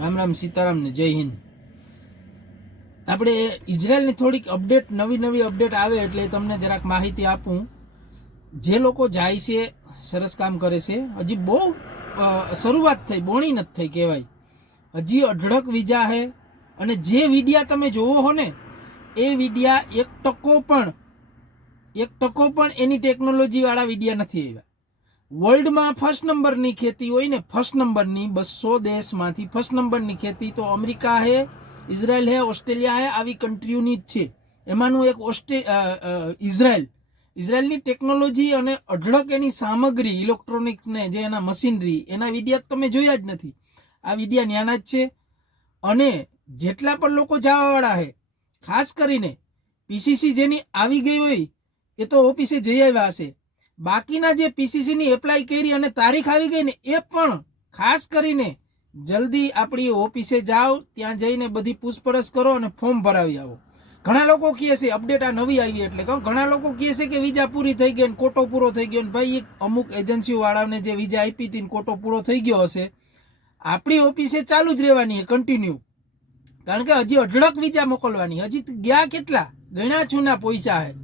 રામ રામ સીતારામ ને જય હિન્દ. આપણે ઇઝરાયલની થોડીક અપડેટ, નવી નવી અપડેટ આવે એટલે તમને જરાક માહિતી આપું. જે લોકો જાય છે, સરસ કામ કરે છે, હજી બહુ શરૂઆત થઈ, બોણી નથી થઈ કહેવાય. હજી અઢળક વિજા છે અને જે વિડિયા તમે જોવો હો ને, એ વિડિયા એક ટકો પણ, એક ટકો પણ એની ટેકનોલોજી વાળા વિડિયા નથી આવ્યા. વર્લ્ડમાં ફર્સ્ટ નંબરની ખેતી હોય ને, ફર્સ્ટ નંબરની બસો દેશમાંથી ફર્સ્ટ નંબરની ખેતી તો અમેરિકા હે, ઇઝરાયલ હે, ઓસ્ટ્રેલિયા હે, આવી કન્ટ્રીઓની જ છે. એમાંનું એક ઓસ્ટ્રે ઇઝરાયલ. ઇઝરાયલની ટેકનોલોજી અને અઢળક એની સામગ્રી, ઇલેક્ટ્રોનિક્સ ને જે એના મશીનરી, એના વિડિયા તમે જોયા જ નથી. આ વિડિયા ન્યાના જ છે. અને જેટલા પણ લોકો જવાવાળા છે ખાસ કરીને પીસીસી જેની આવી ગઈ હોય, એ તો ઓફિસે જઈ આવ્યા હશે. બાકીના જે પીસીસીની એપ્લાય કરી અને તારીખ આવી ગઈ ને એ પણ ખાસ કરીને જલ્દી આપણી ઓફિસે જાઓ, ત્યાં જઈને બધી પૂછપરછ કરો અને ફોર્મ ભરાવી આવો. ઘણા લોકો કહે છે અપડેટ આ નવી આવી એટલે કહું ઘણા લોકો કહે છે કે વિઝા પૂરી થઈ ગઈ ને કોટો પૂરો થઈ ગયો ભાઈ, એક અમુક એજન્સીવાળાને જે વિઝા આપી હતી કોટો પૂરો થઈ ગયો હશે. આપણી ઓફિસે ચાલુ જ રહેવાની કન્ટિન્યુ કારણ કે હજી અઢળક વિઝા મોકલવાની હજી ગયા કેટલા? ગણ્યા છૂના પૈસા હે.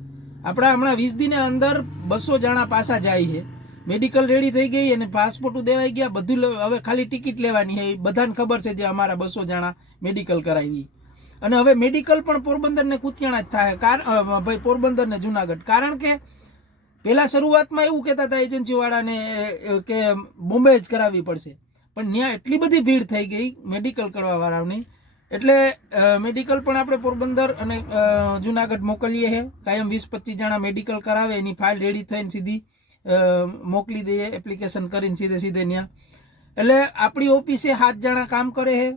આપણા હમણાં વીસ દિને અંદર બસો જણા પાસા જાય છે. મેડિકલ રેડી થઈ ગઈ અને પાસપોર્ટ દેવાઈ ગયા, બધું હવે ખાલી ટિકિટ લેવાની છે. બધાને ખબર છે જે અમારા બસો જણા મેડિકલ કરાવી અને હવે મેડિકલ પણ પોરબંદર ને કુતિયાણા જ થાય. કારણ ભાઈ પોરબંદર ને જુનાગઢ. કારણ કે પેલા શરૂઆતમાં એવું કહેતા હતા એજન્સી વાળાને કે બોમ્બે જ કરાવવી પડશે. પણ ત્યાં એટલી બધી ભીડ થઈ ગઈ મેડિકલ કરવા વાળાની એટલે મેડિકલ પણ આપણે પોરબંદર અને જુનાગઢ મોકલીએ છે કાયમ વીસ પચીસ જણા મેડિકલ કરાવે, એની ફાઇલ રેડી થઈને સીધી મોકલી દઈએ એપ્લિકેશન કરીને સીધે સીધે ત્યાં એટલે આપણી ઓફિસે સાત જણા કામ કરે છે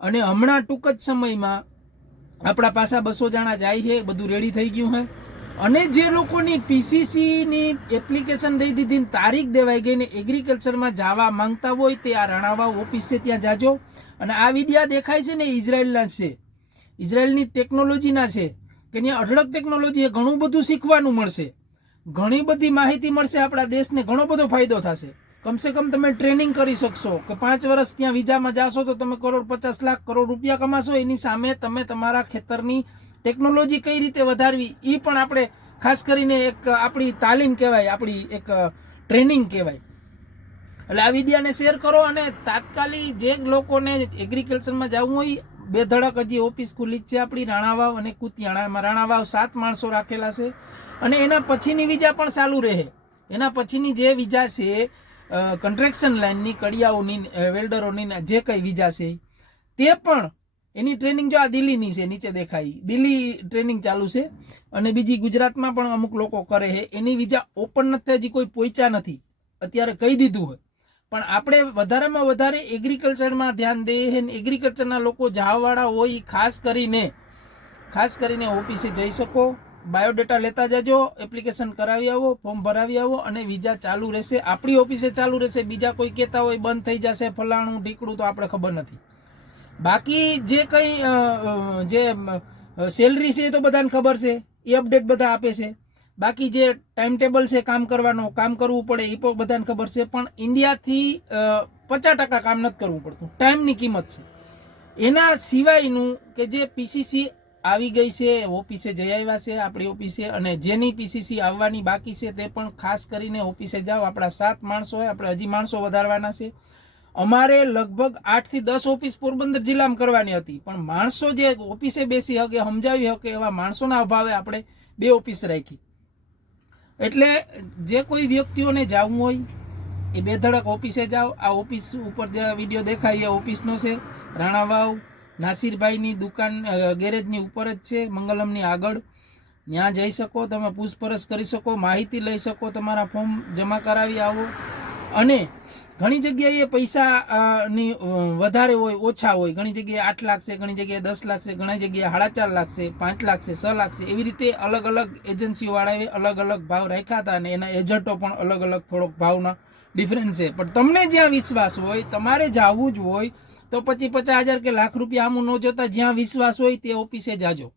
અને હમણાં ટૂંક જ સમયમાં આપણા પાછા બસો જણા જાય છે બધું રેડી થઈ ગયું છે અને જે લોકોની પીસીસીની એપ્લિકેશન દઈ દીધી તારીખ દેવાઈ ગઈ ને એગ્રીકલ્ચરમાં જવા માંગતા હોય તે આ રણાવા ઓફિસે ત્યાં જાજો. અને આ વિડિયા દેખાય છે ને ઇઝરાયલના છે. ઇઝરાયલની ટેકનોલોજીના છે. કે ત્યાં અઢળક ટેકનોલોજી ઘણું બધું શીખવાનું મળશે. ઘણી બધી માહિતી મળશે આપણા દેશને, ઘણો બધો ફાયદો થશે. કમસે કમ તમે ટ્રેનિંગ કરી શકશો કે પાંચ વર્ષ ત્યાં વિઝામાં જાશો તો તમે કરોડ પચાસ લાખ કરોડ રૂપિયા કમાશો. એની સામે તમે તમારા ખેતરની ટેકનોલોજી કઈ રીતે વધારવી એ પણ આપણે ખાસ કરીને એક આપણી તાલીમ કહેવાય, આપણી એક ટ્રેનિંગ કહેવાય. એટલે આ વિડીયાને શેર કરો અને તાત્કાલિક જે લોકોને એગ્રીકલ્ચરમાં જવું હોય, બે ધડક હજી ઓફિસ ખુલ્લી જ છે આપણી રાણાવાવ અને કુતિયાણામાં. રાણાવાવ સાત માણસો રાખેલા છે અને એના પછીની વિઝા પણ ચાલુ રહે. એના પછીની જે વિઝા છે કન્ટ્રેક્શન લાઇનની કડિયાઓની વેલ્ડરોની જે કંઈ વિઝા છે, તે પણ એની ટ્રેનિંગ જો આ દિલ્હીની છે, નીચે દેખાય. દિલ્હી ટ્રેનિંગ ચાલુ છે અને બીજી ગુજરાતમાં પણ અમુક લોકો કરે છે. એની વિઝા ઓપન નથી, હજી કોઈ પહોંચ્યા નથી. અત્યારે કહી દીધું હોય. પણ આપણે વધારેમાં વધારે એગ્રીકલ્ચરમાં ધ્યાન દઈએ એગ્રીકલ્ચરના લોકો જાવાળા હોય ખાસ કરીને ખાસ કરીને ઓફિસે જઈ શકો બાયોડેટા લેતા જજો એપ્લિકેશન કરાવી આવો ફોર્મ ભરાવી આવો અને વિઝા ચાલુ રહેશે. આપણી ઓફિસે ચાલુ રહેશે, બીજા કોઈ કહેતા હોય બંધ થઈ જશે, ફલાણું, ઢીકડું તો આપણે ખબર નથી. બાકી જે કંઈ જે સેલરી છે એ તો બધાને ખબર છે, એ અપડેટ બધા આપે છે. બાકી જે ટાઈમ ટેબલ છે કામ કરવાનો, કામ કરવું પડે એ પણ બધાને ખબર છે, પણ ઇન્ડિયાથી પચાસ ટકા કામ નથી કરવું પડતું. ટાઈમની કિંમત છે. એના સિવાયનું કે જે પીસીસી આવી ગઈ છે, ઓફિસે જઈ આવ્યા છે, આપણી ઓફિસે, અને જેની પીસીસી આવવાની બાકી છે, તે પણ ખાસ કરીને ઓફિસે જાઓ. આપણા સાત માણસો હોય, આપણે હજી માણસો વધારવાના છે. અમારે લગભગ આઠથી દસ ઓફિસ પોરબંદર જિલ્લામાં કરવાની હતી. પણ માણસો જે ઓફિસે બેસી શકે સમજાવી શકે એવા માણસોના અભાવે આપણે બે ઓફિસ રાખી. એટલે જે કોઈ વ્યક્તિઓને જવું હોય, એ બે ધડક ઓફિસે જાઓ આ ઓફિસ ઉપર જે વીડિયો દેખાય, એ ઓફિસનો છે. રાણાવાવ, નાસિરભાઈની દુકાન ગેરેજની ઉપર જ છે, મંગલમની આગળ. ત્યાં જઈ શકો, તમે પૂછપરછ કરી શકો, માહિતી લઈ શકો, તમારા ફોર્મ જમા કરાવી આવો. અને ઘણી જગ્યાએ પૈસા ની વધારે હોય, ઓછા હોય. ઘણી જગ્યાએ આઠ લાખ છે, ઘણી જગ્યાએ દસ લાખ છે, ઘણી જગ્યાએ સાડા ચાર લાખ છે, પાંચ લાખ છે, છ લાખ છે. એવી રીતે અલગ અલગ એજન્સીવાળાએ અલગ અલગ ભાવ રાખ્યા હતા અને એના એજન્ટો પણ અલગ અલગ થોડોક ભાવના ડિફરન્સ છે. પણ તમને જ્યાં વિશ્વાસ હોય, તમારે જવું જ હોય, તો પછી પચાસ હજાર કે લાખ રૂપિયા આમ ન જોતા, જ્યાં વિશ્વાસ હોય તે ઓફિસે જાજો.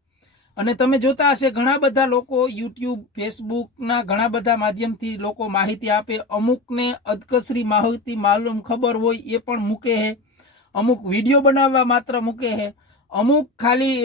અને તમે જોતા હશે, ઘણા બધા લોકો યુટ્યુબ ફેસબુકના ઘણા બધા માધ્યમથી લોકો માહિતી આપે. અમુકને અધકસરી માહિતી માલુમ ખબર હોય એ પણ મૂકે છે. અમુક વીડિયો બનાવવા માત્ર મૂકે છે. અમુક ખાલી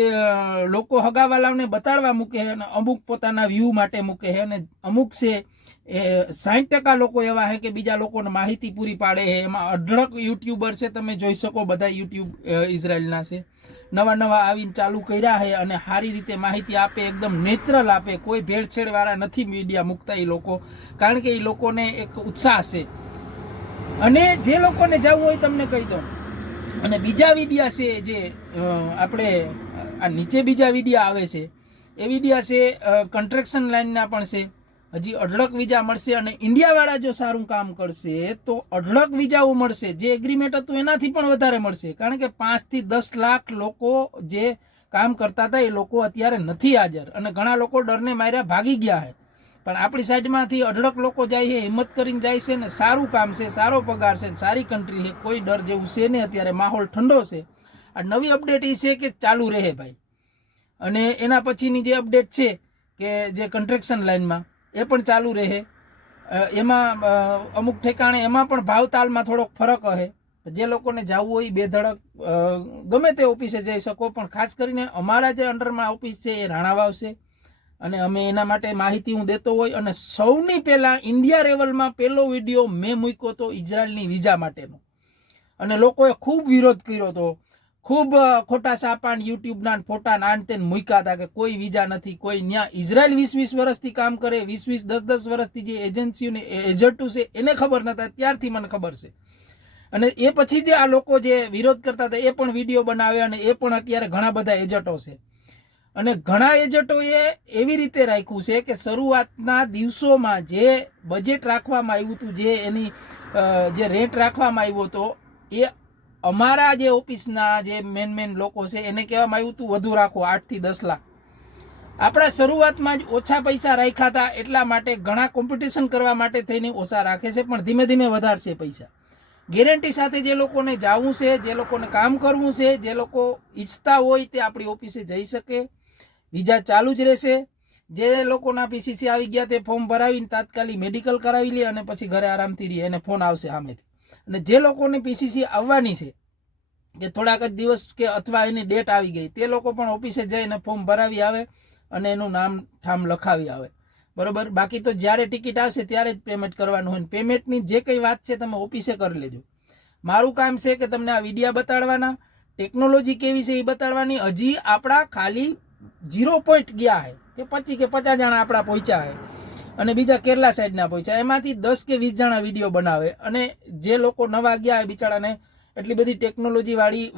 લોકો હગાવાલાઓને બતાડવા મૂકે છે અને અમુક પોતાના વ્યૂ માટે મૂકે છે અને અમુક છે, એ સાઠ ટકા લોકો એવા છે કે બીજા લોકોને માહિતી પૂરી પાડે છે. એમાં અઢળક યુટ્યુબર છે, તમે જોઈ શકો બધા યુટ્યુબ ઇઝરાયલના છે. નવા નવા આવીને ચાલુ કર્યા છે અને સારી રીતે માહિતી આપે, એકદમ નેચરલ આપે. કોઈ ભેળછેડવાળા નથી મીડિયા મૂકતા એ લોકો. કારણ કે એ લોકોને એક ઉત્સાહ છે. અને જે લોકોને જવું હોય તમને કહી દઉં. અને બીજા વિડિયા છે જે આપણે, આ નીચે બીજા વિડિયા આવે છે. એ વિડિયા છે કન્ટ્રેક્શન લાઇનના પણ છે. હજી અઢળક વિઝા મળશે અને ઇન્ડિયાવાળા જો સારું કામ કરશે, તો અઢળક વિઝાઓ મળશે. જે એગ્રીમેન્ટ હતું એનાથી પણ વધારે મળશે. કારણ કે પાંચથી દસ લાખ લોકો જે કામ કરતા હતા, એ લોકો અત્યારે નથી હાજર. અને ઘણા લોકો ડરને માર્યા ભાગી ગયા છે પણ આપણી સાઈડમાંથી અઢળક લોકો જાય છે, હિંમત કરીને જાય છે ને સારું કામ છે, સારો પગાર છે સારી કન્ટ્રી છે, કોઈ ડર જેવું છે નહીં અત્યારે. માહોલ ઠંડો છે. આ નવી અપડેટ એ છે કે ચાલુ રહે ભાઈ. અને એના પછીની જે અપડેટ છે કે જે કન્ટ્રેક્શન લાઇનમાં એ પણ ચાલુ રહે. એમાં અમુક ઠેકાણે એમાં પણ ભાવતાલમાં થોડોક ફરક હશે જે લોકોને જવું હોય બે ધડક ગમે તે ઓફિસે જઈ શકો, પણ ખાસ કરીને અમારા જે અંડરમાં ઓફિસ છે, એ રાણાવાવ છે અને અમે એના માટે માહિતી હું દેતો હોય અને સૌની પહેલા ઇન્ડિયા લેવલમાં પહેલો વીડિયો મેં મૂક્યો હતો ઇઝરાયલની વિઝા માટેનો. અને લોકોએ ખૂબ વિરોધ કર્યો હતો. ખૂબ ખોટા સાપાન યુટ્યુબના ફોટા નાન તેન મૂક્યા હતા કે કોઈ વિઝા નથી, કોઈ ન્યા ઇઝરાયલ વીસ વીસ વર્ષથી કામ કરે વીસ વીસ દસ દસ વર્ષથી જે એજન્સીઓને એજન્ટો છે, એને ખબર નતા, ત્યારથી મને ખબર છે. અને એ પછી જે આ લોકો જે વિરોધ કરતા હતા, એ પણ વીડિયો બનાવે અને એ પણ અત્યારે ઘણા બધા એજન્ટો છે. અને ઘણા એજન્ટોએ એવી રીતે રાખ્યું છે કે શરૂઆતના દિવસોમાં જે બજેટ રાખવામાં આવ્યું હતું, જે એની જે રેટ રાખવામાં આવ્યો હતો, એ અમારા જે ઓફિસના જે મેન મેન લોકો છે, એને કહેવામાં આવ્યું હતું વધુ રાખો આઠથી દસ લાખ. આપણા શરૂઆતમાં જ ઓછા પૈસા રાખ્યા હતા, એટલા માટે ઘણા કોમ્પિટિશન કરવા માટે થઈને ઓછા રાખે છે, પણ ધીમે ધીમે વધારશે પૈસા. ગેરંટી સાથે જે લોકોને જવું છે, જે લોકોને કામ કરવું છે, જે લોકો ઈચ્છતા હોય તે આપણી ઓફિસે જઈ શકે. વિઝા ચાલુ જ રહેશે. જે લોકોના પીસીસી આવી ગયા તે ફોર્મ ભરાવીને તાત્કાલિક મેડિકલ કરાવી લે અને પછી ઘરે આરામથી રહે એને ફોન આવશે સામેથી. અને જે લોકોને પીસીસી આવવાની છે, કે થોડાક જ દિવસ કે અથવા એની ડેટ આવી ગઈ, તે લોકો પણ ઓફિસે જઈને ફોર્મ ભરાવી આવે અને એનું નામ ઠામ લખાવી આવે. બરોબર? બાકી તો જ્યારે ટિકિટ આવશે ત્યારે જ પેમેન્ટ કરવાનું હોય. પેમેન્ટની જે કંઈ વાત છે તમે ઓફિસે કરી લેજો. મારું કામ છે કે તમને આ વિડીયા બતાડવાના. ટેકનોલોજી કેવી છે એ બતાડવાની. હજી આપણા ખાલી ઝીરો પોઈન્ટ ગયા છે કે પચીસ કે પચાસ જણા આપણા પહોંચ્યા છે અને બીજા કેરલા સાઈડના પહોંચ્યા એમાંથી દસ કે વીસ જણા વીડિયો બનાવે. અને જે લોકો નવા ગયા હોય બિચારાને એટલી બધી ટેકનોલોજી વાળી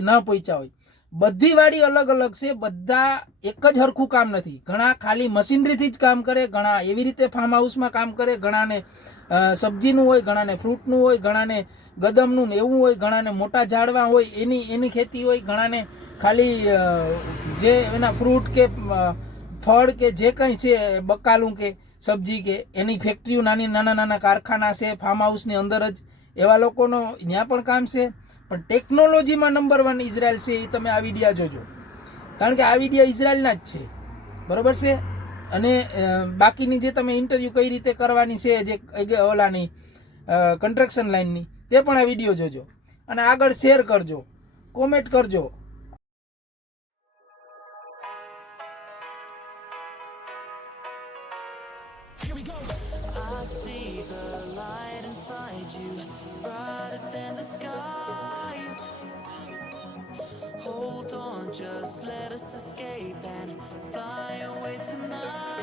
ન પહોંચ્યા હોય. બધી વાડી અલગ અલગ છે, બધા એક જ હરખું કામ નથી. ઘણા ખાલી મશીનરીથી જ કામ કરે, ઘણા એવી રીતે ફાર્મ હાઉસમાં કામ કરે, ઘણાને સબ્જીનું હોય, ઘણાને ફ્રૂટનું હોય, ઘણાને ગદમનું ને એવું હોય, ઘણાને મોટા ઝાડવા હોય, એની એની ખેતી હોય, ઘણાને ખાલી જે એના ફ્રૂટ કે ફળ કે જે કંઈ છે, બકાલું કે સબ્જી કે એની ફેક્ટરીઓ નાની નાના નાના કારખાના છે ફાર્મ હાઉસની અંદર જ એવા લોકોનો ત્યાં પણ કામ છે. પણ ટેકનોલોજીમાં નંબર વન ઇઝરાયલ છે એ તમે આ વિડીયા જોજો. કારણ કે આ વિડીયા ઇઝરાયલના જ છે. બરોબર છે? અને બાકીની જે તમે ઇન્ટરવ્યૂ કઈ રીતે કરવાની છે, જે ઓલાની કન્સ્ટ્રક્શન લાઇનની તે પણ આ વીડિયો જોજો. અને આગળ શેર કરજો. કોમેન્ટ કરજો. I see the light inside you, brighter than the skies. Hold on, just let us escape and fly away tonight.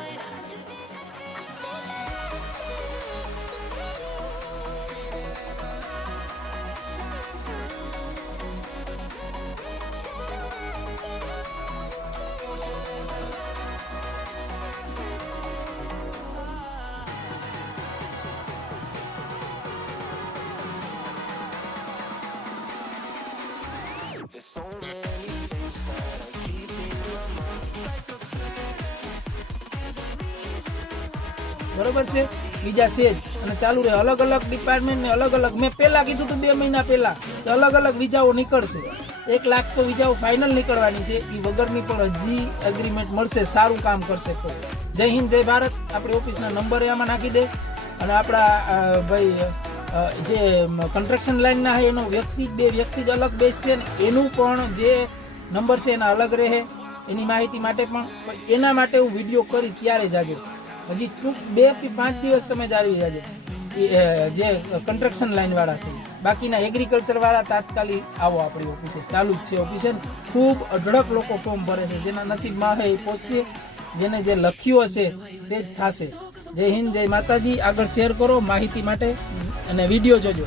બરોબર છે? બીજા છે જ. અને ચાલુ રહે. અલગ અલગ ડિપાર્ટમેન્ટને અલગ અલગ. મેં પહેલાં કીધું હતું બે મહિના પહેલાં કે અલગ અલગ વિઝાઓ નીકળશે. એક લાખ તો વિઝાઓ ફાઇનલ નીકળવાની છે. એ વગરની પણ હજી એગ્રીમેન્ટ મળશે. સારું કામ કરશે તો. જય હિન્દ, જય ભારત. આપણી ઓફિસના નંબર આમાં નાખી દે. અને આપણા ભાઈ જે કન્સ્ટ્રક્શન લાઈનના છે, એનો વ્યક્તિ, બે વ્યક્તિ જ અલગ બેસશે ને એનું પણ જે નંબર છે એના અલગ રહે. એની માહિતી માટે પણ. એના માટે હું વીડિયો કરી ત્યારે જાજો હજી ટૂંક બે પાંચ દિવસ તમે જાળવી જાજો જે કન્સ્ટ્રક્શન લાઈન વાળા છે. બાકીના એગ્રીકલ્ચર વાળા તાત્કાલિક આવો આપણી ઓફિસે ચાલુ જ છે ઓફિસે ખૂબ અઢળક લોકો ફોર્મ ભરે છે. જેના નસીબમાં હે એ પહોંચશે જેને જે લખ્યું હશે તે જ થશે. જય હિન્દ, જય માતાજી. આગળ શેર કરો માહિતી માટે અને વીડિયો જોજો.